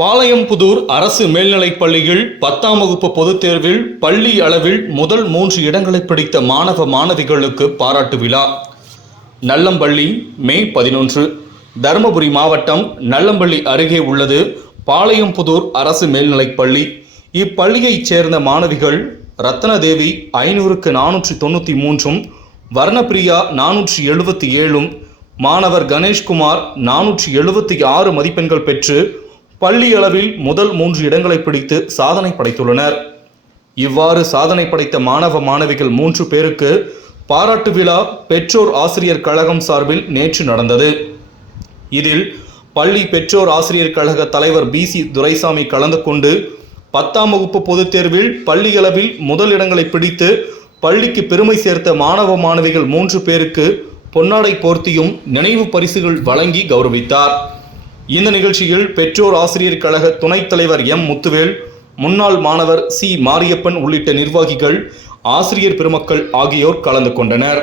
பாளையம்புதூர் அரசு மேல்நிலைப் பள்ளியில் பத்தாம் வகுப்பு பொதுத் தேர்வில் பள்ளி அளவில் முதல் மூன்று இடங்களை பிடித்த மாணவ மாணவிகளுக்கு பாராட்டு விழா. நல்லம்பள்ளி மே பதினொன்று. தருமபுரி மாவட்டம் நல்லம்பள்ளி அருகே உள்ளது பாளையம்புதூர் அரசு மேல்நிலைப் பள்ளி. இப்பள்ளியைச் சேர்ந்த மாணவிகள் ரத்னதேவி ஐநூறுக்கு நானூற்றி தொண்ணூற்றி மூன்றும் வர்ணப்பிரியா நானூற்றி எழுபத்தி ஏழும் மாணவர் கணேஷ்குமார் நானூற்றி எழுபத்தி ஆறு மதிப்பெண்கள் பெற்று பள்ளி அளவில் முதல் மூன்று இடங்களை பிடித்து சாதனை படைத்துள்ளனர். இவ்வாறு சாதனை படைத்த மாணவ மாணவிகள் மூன்று பேருக்கு பாராட்டு விழா பெற்றோர் ஆசிரியர் கழகம் சார்பில் நேற்று நடந்தது. இதில் பள்ளி பெற்றோர் ஆசிரியர் கழக தலைவர் பி சி துரைசாமி கலந்து கொண்டு பத்தாம் வகுப்பு பொதுத் தேர்வில் பள்ளி அளவில் முதல் இடங்களை பிடித்து பள்ளிக்கு பெருமை சேர்த்த மாணவ மாணவிகள் மூன்று பேருக்கு பொன்னாடை போர்த்தியும் நினைவு பரிசுகள் வழங்கி கௌரவித்தார். இந்த நிகழ்ச்சியில் பெற்றோர் ஆசிரியர் கழக துணைத் தலைவர் எம் முத்துவேல் முன்னாள் மாணவர் சி மாரியப்பன் உள்ளிட்ட நிர்வாகிகள் ஆசிரியர் பெருமக்கள் ஆகியோர் கலந்து கொண்டனர்.